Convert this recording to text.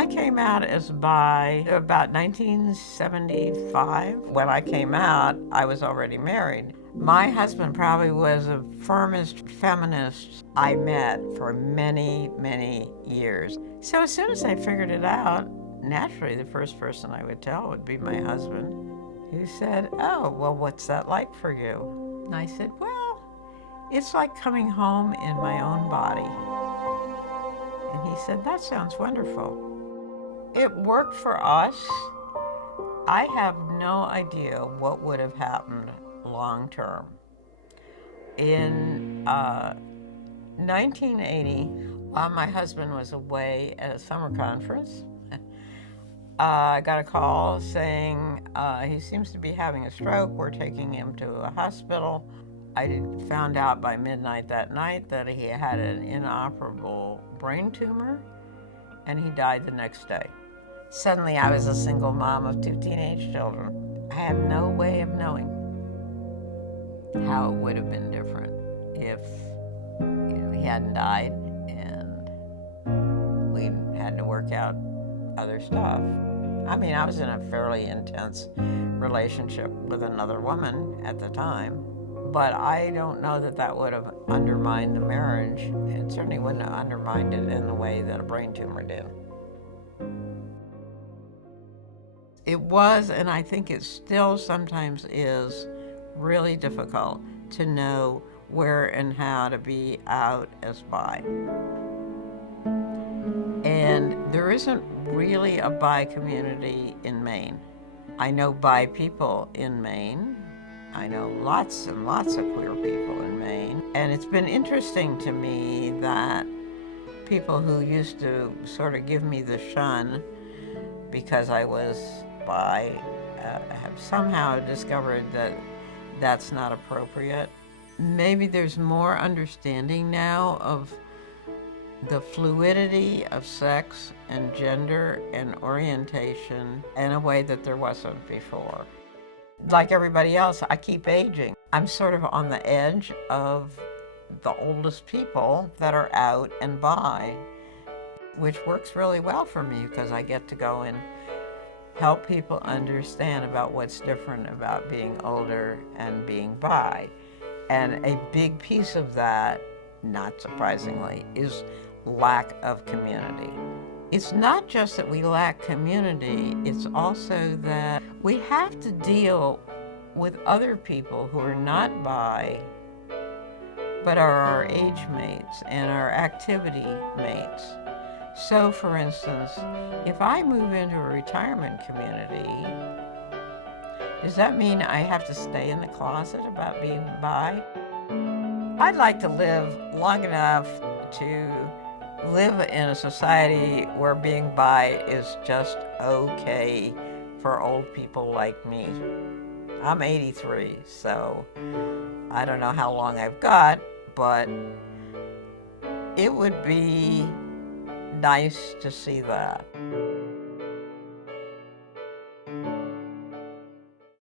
I came out as bi about 1975. When I came out, I was already married. My husband probably was the firmest feminist I met for many, many years. So as soon as I figured it out, naturally the first person I would tell would be my husband, who said, "Oh, well, what's that like for you?" And I said, "Well, it's like coming home in my own body." And he said, "That sounds wonderful." It worked for us. I have no idea what would have happened long term. In 1980, while my husband was away at a summer conference, I got a call saying he seems to be having a stroke. We're taking him to a hospital. I found out by midnight that night that he had an inoperable brain tumor, and he died the next day. Suddenly, I was a single mom of 2 teenage children. I have no way of knowing how it would have been different if he hadn't died and we had to work out other stuff. I mean, I was in a fairly intense relationship with another woman at the time, but I don't know that that would have undermined the marriage. It certainly wouldn't have undermined it in the way that a brain tumor did. It was, and I think it still sometimes is, really difficult to know where and how to be out as bi. And there isn't really a bi community in Maine. I know bi people in Maine. I know lots and lots of queer people in Maine. And it's been interesting to me that people who used to sort of give me the shun because I was bi have somehow discovered that that's not appropriate. Maybe there's more understanding now of the fluidity of sex and gender and orientation in a way that there wasn't before. Like everybody else, I keep aging. I'm sort of on the edge of the oldest people that are out and bi, which works really well for me because I get to go and help people understand about what's different about being older and being bi. And a big piece of that, not surprisingly, is lack of community. It's not just that we lack community, it's also that we have to deal with other people who are not bi, but are our age mates and our activity mates. So, for instance, if I move into a retirement community, does that mean I have to stay in the closet about being bi? I'd like to live long enough to live in a society where being bi is just okay for old people like me. I'm 83, so I don't know how long I've got, but it would be nice to see that.